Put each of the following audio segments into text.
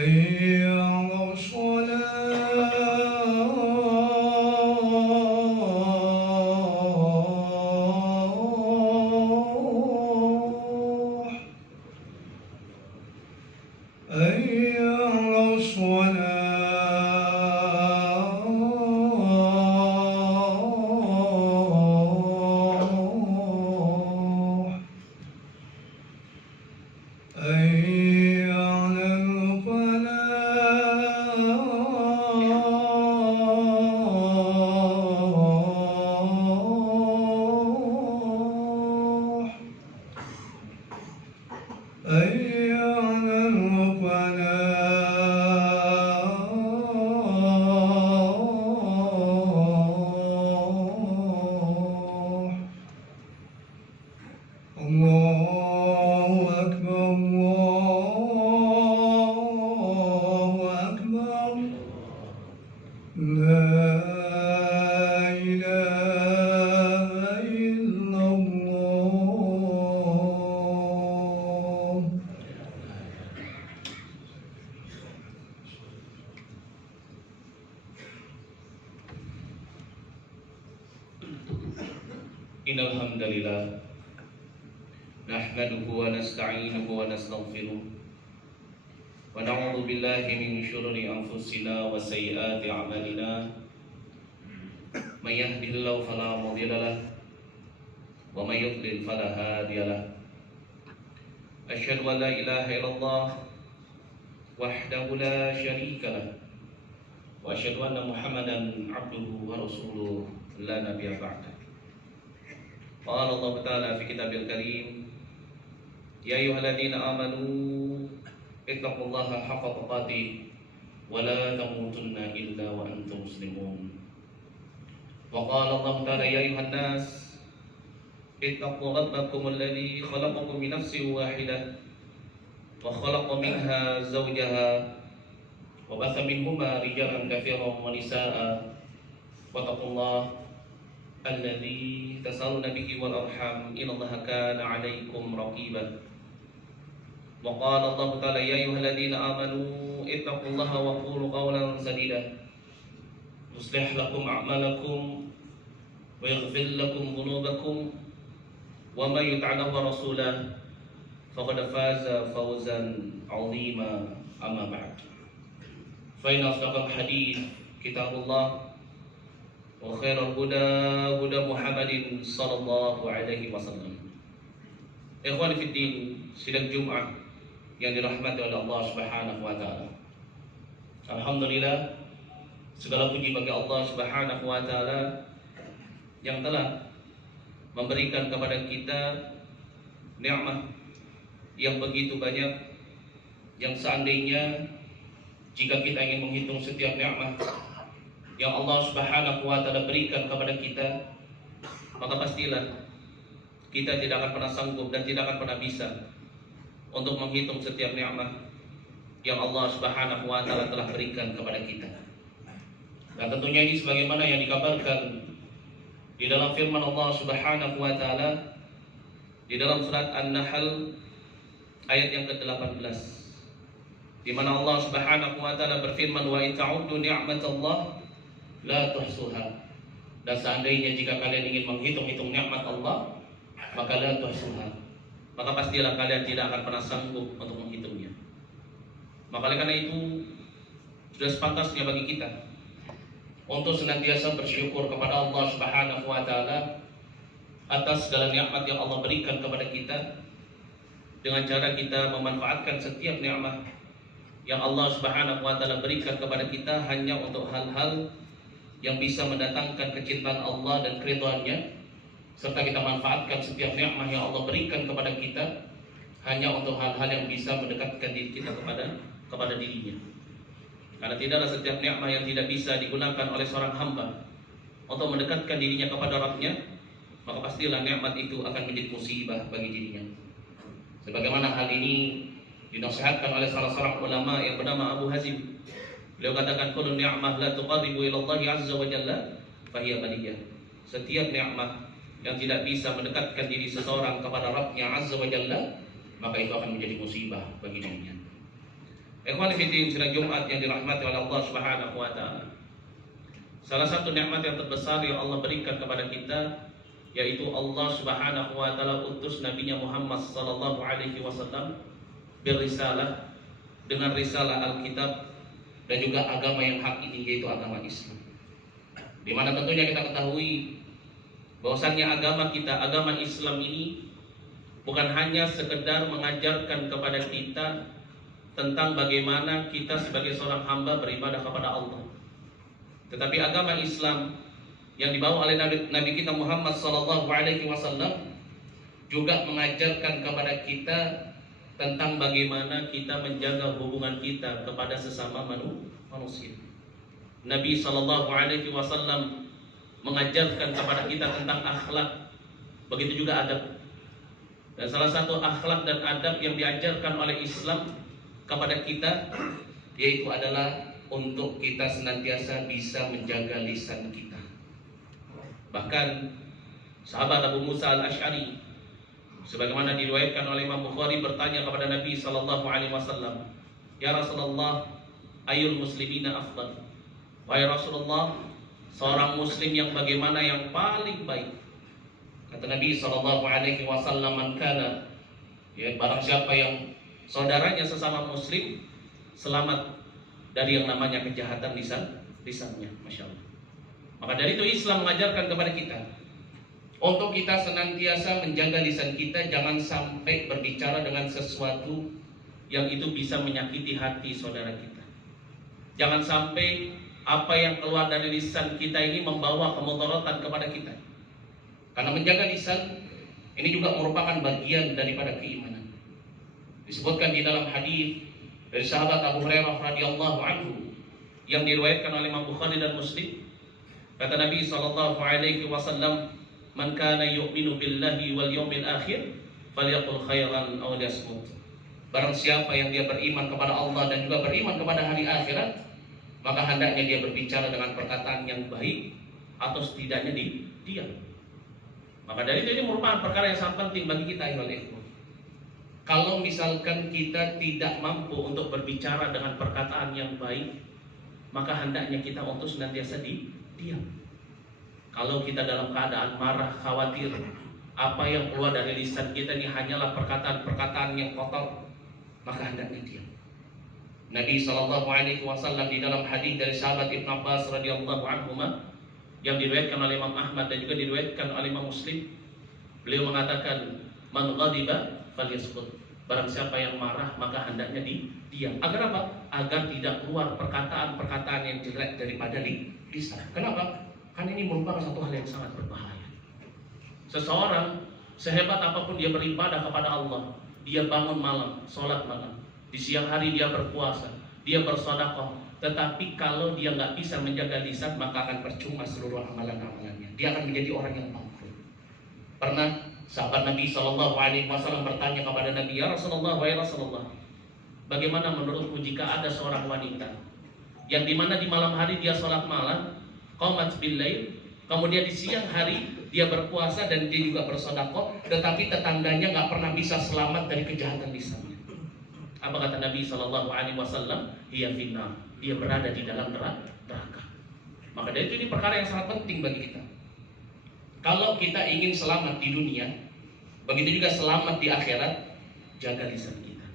حي على الصلاة حي على الصلاة حي على الفلاح حي على الفلاح الله أكبر الله أكبر لا إله إلا الله. Innal hamdalillah nahmaduhu wa nasta'inuhu wa nastaghfiruh wa na'udzu billahi min shururi anfusina wa sayyiati a'malina may yahdihillahu fala mudilla lahu wa may yudlil fala hadiya lahu asyhadu an la ilaha illallah wahdahu la syarika lahu wa asyhadu anna muhammadan abduhu wa rasuluhu la nabiyya ba'dahu. Qala Allah Ta'ala fi kitabil karim ya ayyuhalladzina amanu ittaqullaha haqqa tuqatih wa la tamutunna illa wa antum muslimun. Wa qala Allah Ta'ala ya ayyuhan nas ittaqu rabbakum alladzi khalaqakum min nafsin wahidah wa khalaqa minha zawjaha wa batha minhuma rijalan katsiran wa nisaa'a wattaqullaha alladzi tasaluna bihi wal arham innallaha kana 'alaikum raqiba. Wa qala Allah Ta'ala ya ayyuhalladzina amanu ittaqullaha wa qulu qawlan sadida yuslih lakum a'malakum wa yaghfir lakum dhunubakum wa may yuti' Allaha wa rasulahu faqad faza fawzan 'azima. Amma ba'd. Fa inna asdaqal hadits kitabullah wa khairal huda huda Muhammadin sallallahu alaihi wasallam. Ikhwan fiddin, sidang Jumat yang dirahmati oleh Allah Subhanahu wa taala. Alhamdulillah, segala puji bagi Allah Subhanahu wa taala yang telah memberikan kepada kita nikmat yang begitu banyak, yang seandainya jika kita ingin menghitung setiap nikmat yang Allah Subhanahu wa taala berikan kepada kita, maka pastilah kita tidak akan pernah sanggup dan tidak akan pernah bisa untuk menghitung setiap nikmat yang Allah Subhanahu wa taala telah berikan kepada kita. Dan tentunya ini sebagaimana yang dikabarkan di dalam firman Allah Subhanahu wa taala di dalam surat An-Nahl ayat yang ke-18, di mana Allah Subhanahu wa taala berfirman wa in ta'uddu ni'matallah la tuhsuha. Dan seandainya jika kalian ingin menghitung-hitung nikmat Allah, maka la tuhsuha, maka pastilah kalian tidak akan pernah sanggup untuk menghitungnya. Maka oleh karena itu sudah sepantasnya bagi kita untuk senantiasa bersyukur kepada Allah Subhanahu wa taala atas segala nikmat yang Allah berikan kepada kita, dengan cara kita memanfaatkan setiap nikmat yang Allah Subhanahu wa taala berikan kepada kita hanya untuk hal-hal yang bisa mendatangkan kecintaan Allah dan keridhaannya, serta kita manfaatkan setiap nikmat yang Allah berikan kepada kita hanya untuk hal-hal yang bisa mendekatkan diri kita kepada dirinya. Karena tidaklah setiap nikmat yang tidak bisa digunakan oleh seorang hamba untuk mendekatkan dirinya kepada Rabb-Nya, maka pastilah nikmat itu akan menjadi musibah bagi dirinya. Sebagaimana hal ini dinasihatkan oleh salah seorang ulama yang bernama Abu Hazim. Beliau katakan kullu ni'mah la tuqarribu ila Allah azza wa jalla fa hiya baliyah. Setiap nikmat yang tidak bisa mendekatkan diri seseorang kepada Rabb-Nya azza wa jalla, maka itu akan menjadi musibah bagi dirinya. Ikhwan fillah sidang Jumat yang dirahmati oleh Allah Subhanahu wa taala. Salah satu nikmat yang terbesar yang Allah berikan kepada kita yaitu Allah Subhanahu wa taala utus Nabi Muhammad sallallahu alaihi wasallam berrisalah dengan risalah Alkitab dan juga agama yang hak ini, yaitu agama Islam. Di mana tentunya kita ketahui bahwasannya agama kita, agama Islam ini bukan hanya sekedar mengajarkan kepada kita tentang bagaimana kita sebagai seorang hamba beribadah kepada Allah, tetapi agama Islam yang dibawa oleh Nabi kita Muhammad sallallahu alaihi wasallam juga mengajarkan kepada kita tentang bagaimana kita menjaga hubungan kita kepada sesama manusia. Nabi sallallahu alaihi wasallam mengajarkan kepada kita tentang akhlak, begitu juga adab. Dan salah satu akhlak dan adab yang diajarkan oleh Islam kepada kita yaitu adalah untuk kita senantiasa bisa menjaga lisan kita. Bahkan sahabat Abu Musa al-Ash'ari sebagaimana diriwayatkan oleh Imam Bukhari bertanya kepada Nabi sallallahu alaihi wasallam, "Ya Rasulullah, ayul muslimina afdal?" Wahai Rasulullah, seorang muslim yang bagaimana yang paling baik? Kata Nabi sallallahu alaihi wasallam, "Man kana," ya, barang siapa yang saudaranya sesama muslim selamat dari yang namanya kejahatan lisannya. Masya Allah. Maka dari itu Islam mengajarkan kepada kita untuk kita senantiasa menjaga lisan kita, jangan sampai berbicara dengan sesuatu yang itu bisa menyakiti hati saudara kita. Jangan sampai apa yang keluar dari lisan kita ini membawa kemudaratan kepada kita. Karena menjaga lisan ini juga merupakan bagian daripada keimanan. Disebutkan di dalam hadis dari sahabat Abu Hurairah radhiyallahu anhu yang diriwayatkan oleh Imam Bukhari dan Muslim. Kata Nabi sallallahu alaihi wasallam, "Man kana yu'minu billahi wal yawmil akhir falyaqul khairan aw liyasmut." Barang siapa yang dia beriman kepada Allah dan juga beriman kepada hari akhirat, maka hendaknya dia berbicara dengan perkataan yang baik atau setidaknya diam. Maka dari itu ini merupakan perkara yang sangat penting bagi kita, ayyuhal ikhwah. Kalau misalkan kita tidak mampu untuk berbicara dengan perkataan yang baik, maka hendaknya kita untuk senantiasa diam. Kalau kita dalam keadaan marah, khawatir, apa yang keluar dari lisan kita ini hanyalah perkataan-perkataan yang kotor, maka hendaknya diam. Nabi sallallahu alaihi wasallam di dalam hadis dari sahabat Ibnu Abbas radhiyallahu anhu yang diriwayatkan oleh Imam Ahmad dan juga diriwayatkan oleh Imam Muslim, beliau mengatakan, "Man ghadiba falyaskut." Barang siapa yang marah maka hendaknya diam. Agar apa? Agar tidak keluar perkataan-perkataan yang jelek daripada lisan. Kenapa? Karena ini merupakan satu hal yang sangat berbahaya. Seseorang sehebat apapun dia beribadah kepada Allah, dia bangun malam, sholat malam, di siang hari dia berpuasa, dia bersedekah, tetapi kalau dia nggak bisa menjaga lisan, maka akan percuma seluruh amalan-amalannya. Dia akan menjadi orang yang bangkrut. Pernah sahabat Nabi Shallallahu Alaihi Wasallam bertanya kepada Nabi, "Ya Rasulullah, wahai Rasulullah, bagaimana menurutmu jika ada seorang wanita yang dimana di malam hari dia sholat malam, qamat bil lail, kemudian di siang hari dia berpuasa dan dia juga bersedekah, tetapi tetangganya nggak pernah bisa selamat dari kejahatan lisannya?" Apa kata Nabi Shallallahu Alaihi Wasallam? "Ia finnar," dia berada di dalam neraka. Maka dari itu ini perkara yang sangat penting bagi kita. Kalau kita ingin selamat di dunia, begitu juga selamat di akhirat, jaga lisan kita.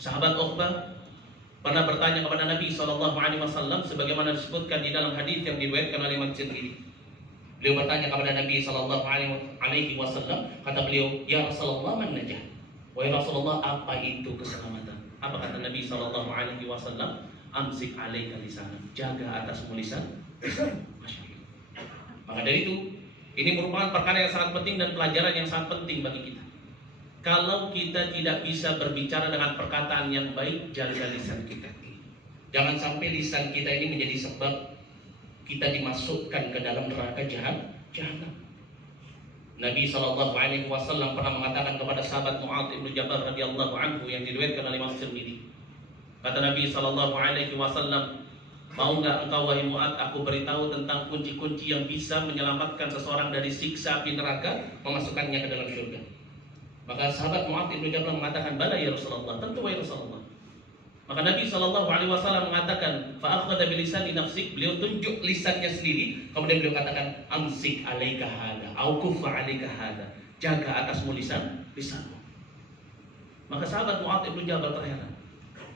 Sahabat Uqbah pernah bertanya kepada Nabi Shallallahu Alaihi Wasallam, sebagaimana disebutkan di dalam hadis yang diriwayatkan oleh Imam Tirmidzi. Beliau bertanya kepada Nabi Shallallahu Alaihi Wasallam, kata beliau, "Ya Rasulullah, man najah?" Wahai Rasulullah, apa itu keselamatan? Apa kata Nabi Shallallahu Alaihi Wasallam? "Amsik alaika lisanak," jaga atasmu lisan. Maka dari itu, ini merupakan perkara yang sangat penting dan pelajaran yang sangat penting bagi kita. Kalau kita tidak bisa berbicara dengan perkataan yang baik, jaga lisan kita. Jangan sampai lisan kita ini menjadi sebab kita dimasukkan ke dalam neraka jahanam. Nabi Shallallahu Alaihi Wasallam pernah mengatakan kepada sahabat Mu'adz bin Jabal radhiyallahu anhu yang diriwayatkan oleh Imam Tirmidzi. Kata Nabi Shallallahu Alaihi Wasallam, "Mau nggak engkau wahai Mu'adz, aku beritahu tentang kunci-kunci yang bisa menyelamatkan seseorang dari siksa api neraka, memasukkannya ke dalam surga?" Maka sahabat Mu'adz bin Jabal mengatakan, "Bala ya Rasulullah," tentu wahai Rasulullah. Maka Nabi SAW mengatakan, fa'akhadha bilisani nafsik, beliau tunjuk lisannya sendiri, kemudian beliau katakan, amsik alaika hada, au kuffa alaika hada, jaga atasmu lisanmu. Maka sahabat Mu'adz bin Jabal terheran,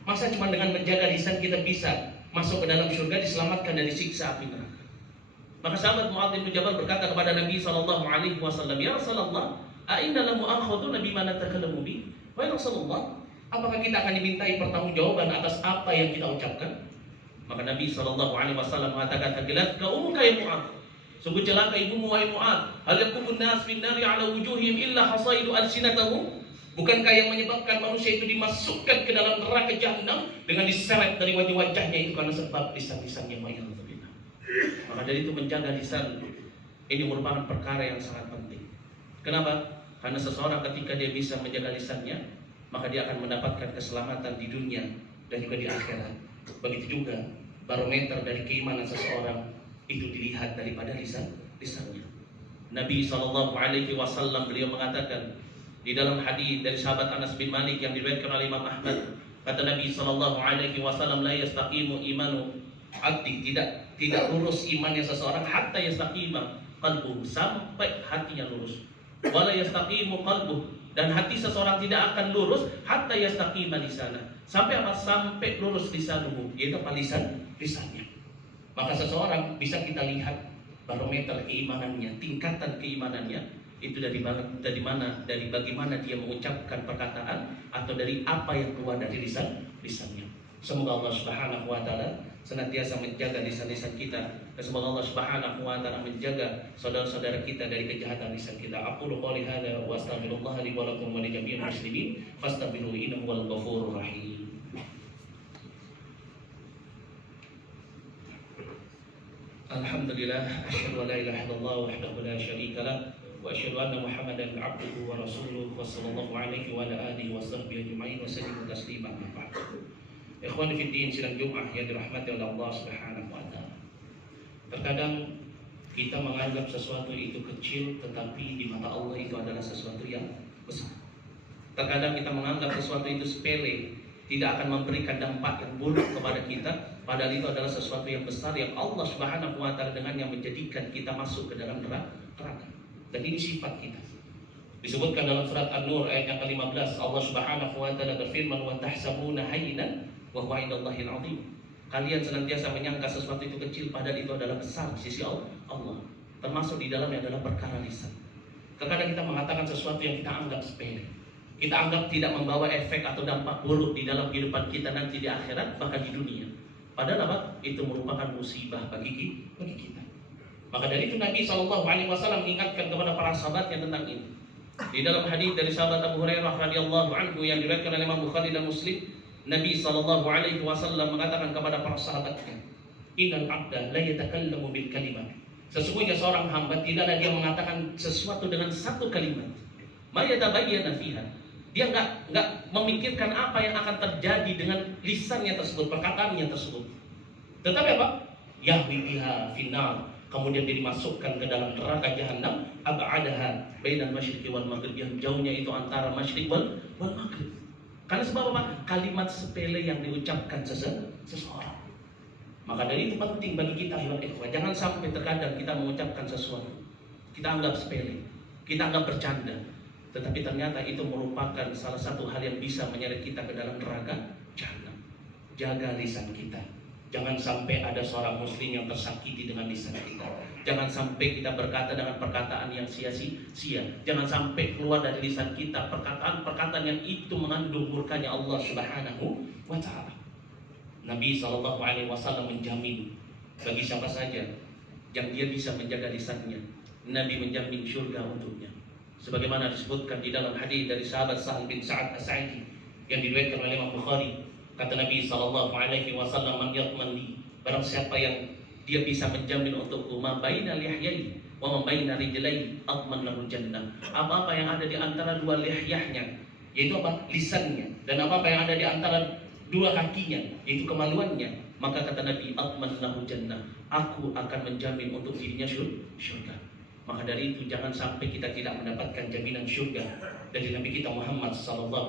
masa cuma dengan menjaga lisan kita bisa masuk ke dalam surga, diselamatkan dari siksa api neraka. Maka sahabat Mu'adz bin Jabal berkata kepada Nabi SAW, ya Rasulullah, a'inna la mu'akhaduna bima natakallamu bi? Wahai Rasulullah, apakah kita akan dimintai pertanggungjawaban atas apa yang kita ucapkan? Maka Nabi SAW mengatakan, takilat ka umuka ya Mu'adz, sungguh celaka ibumu wahai Mu'adz, hal yakubun nas bin nari ala wujuhim illa hasaidu alsinatahum. Bukankah yang menyebabkan manusia itu dimasukkan ke dalam neraka jahanam dengan diseret dari wajah-wajahnya itu karena sebab lisan-lisannya mayat. Maka dari itu menjaga lisan ini merupakan perkara yang sangat penting. Kenapa? Karena seseorang ketika dia bisa menjaga lisannya, maka dia akan mendapatkan keselamatan di dunia dan juga di akhirat. Begitu juga barometer dari keimanan seseorang itu dilihat daripada lisannya. Nabi SAW beliau mengatakan di dalam hadis dari sahabat Anas bin Malik yang diriwayatkan oleh Imam Ahmad, kata Nabi SAW, la yastaqimu imanu abdi, tidak lurus imannya seseorang hatta yastaqima qalbuhu, sampai hatinya lurus. Wala yastaqimu qalbuhu, dan hati seseorang tidak akan lurus hatta yastaqima lisanah, sampai apa? Sampai lurus lisanuhu, yaitu apa? Lisannya. Maka seseorang bisa kita lihat barometer keimanannya, tingkatan keimanannya itu dari mana, dari bagaimana dia mengucapkan perkataan atau dari apa yang keluar dari lisannya. Semoga Allah Subhanahu wa taala senantiasa menjaga lisan-lisan kita, dan semoga Allah Subhanahu wa taala menjaga saudara-saudara kita dari kejahatan lisan kita. Aqulu qouli hadza wa astaghfirullah li wa lakum wa li jami'il muslimin fastaghfiruhu innahu huwal ghafurur rahim. Alhamdulillah, asyhadu an la ilaha illallah wahdahu la syarika lah, wa asyhadu anna Muhammadan abduhu wa rasuluhu wa sallallahu alaihi wa ala alihi wa sahbihi ajma'in wa sallimu tasliman. Ikhwan fillah, sidang Jumat yang dirahmati oleh Allah Subhanahu wa taala. Terkadang kita menganggap sesuatu itu kecil, tetapi di mata Allah itu adalah sesuatu yang besar. Terkadang kita menganggap sesuatu itu sepele, tidak akan memberikan dampak yang buruk kepada kita, padahal itu adalah sesuatu yang besar yang Allah Subhanahu wa taala dengan yang menjadikan kita masuk ke dalam neraka. Dan ini sifat kita. Disebutkan dalam surat An-Nur ayat yang ke-15, Allah Subhanahu wa taala berfirman, wa tahsabuna hayyinan wa huwa 'indallahil 'azim. Kalian senantiasa menyangka sesuatu itu kecil, padahal itu adalah besar di sisi Allah. Termasuk di dalamnya adalah perkara lisan. Terkadang kita mengatakan sesuatu yang kita anggap sepele, kita anggap tidak membawa efek atau dampak buruk di dalam kehidupan kita nanti di akhirat, bahkan di dunia. Padahal apa? Itu merupakan musibah bagi kita. Maka dari itu Nabi SAW mengingatkan kepada para sahabatnya tentang ini. Di dalam hadis dari sahabat Abu Hurairah radhiyallahu anhu yang diriwayatkan oleh Imam Bukhari dan Muslim, Nabi SAW mengatakan kepada para sahabatnya, innal abda la yatakallamu bil kalimat. Sesungguhnya seorang hamba tidaklah dia mengatakan sesuatu dengan satu kalimat. Ma yatabayyana fiha. Dia enggak memikirkan apa yang akan terjadi dengan lisannya tersebut, perkataannya tersebut. Tetapi apa? Yahwi biha finnar. Kemudian dia dimasukkan ke dalam neraka jahanam, ab'adaha bainal masyriqi wal maghrib, yang jauhnya itu antara masyriq wal maghrib. Karena sebab apa? Kalimat sepele yang diucapkan seseorang. Maka dari itu penting bagi kita, jangan sampai terkadang kita mengucapkan sesuatu kita anggap sepele, kita anggap bercanda, tetapi ternyata itu merupakan salah satu hal yang bisa menyeret kita ke dalam neraka jahanam. Jaga lisan kita. Jangan sampai ada seorang muslim yang tersakiti dengan lisan kita. Jangan sampai kita berkata dengan perkataan yang sia-sia. Jangan sampai keluar dari lisan kita perkataan-perkataan yang itu mengandung murkanya Allah Subhanahu wa taala. Nabi SAW menjamin bagi siapa saja yang dia bisa menjaga lisannya, Nabi menjamin syurga untuknya. Sebagaimana disebutkan di dalam hadis dari sahabat Sahal bin Sa'ad As-Sa'idi yang diriwayatkan oleh Imam Bukhari. Kata Nabi SAW, man yatman li, barang siapa yang dia bisa menjamin untukku ma baina lihyai wa ma baina rijlai atman lahu jannah. Apa-apa yang ada di antara dua lihyahnya, yaitu apa? Lisannya, dan apa-apa yang ada di antara dua kakinya, yaitu kemaluannya, maka kata Nabi, atman lahu jannah, aku akan menjamin untuk dirinya syurga. Maka dari itu jangan sampai kita tidak mendapatkan jaminan syurga dari Nabi kita Muhammad SAW.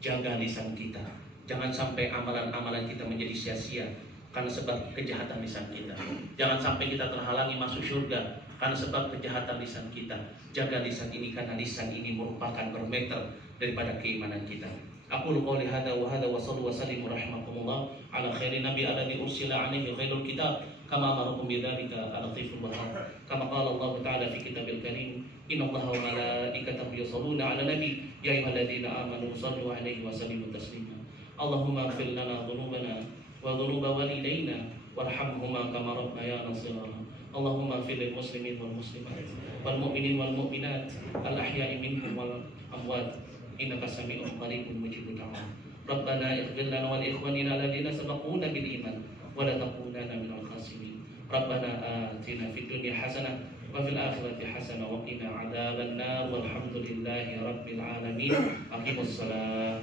Jaga lisan kita, Jangan sampai amalan-amalan kita menjadi sia-sia karena sebab kejahatan lisan kita. Jangan sampai kita terhalangi masuk surga karena sebab kejahatan lisan kita. Jaga lisan ini karena lisan ini merupakan barometer daripada keimanan kita. Aku qouli hadza wa sallu wa sallimu rahimakumullah ala khairin nabi alladhi ursila alaihi khairul kitab kama amarakum bidzalika al-latiful wahhab. Kama qala Allah ta'ala fi kitabil karim, innallaha wa malaikatahu yusholluna 'alan nabi ya ayyuhalladzina amanu shallu 'alaihi wa sallimu taslima. Allahumma ighfir lana dhunubana wa dhunuba walidayna warhamhuma kama rabbayana shaghira. Allahumma ighfir lil muslimin wal muslimat wal mu'minin wal mu'minat al ahya'i minhum wal amwat innaka sami'un qaribun mujibud da'wat. Rabbana ighfir lana wa li ikhwanina alladziina sabaquna bil iman wa la takunanna minal khasirin. Rabbana atina fid dunya hasanah wa fil akhirati hasanah wa qina adzaban nar walhamdulillahi rabbil alamin. Aqimus shalah.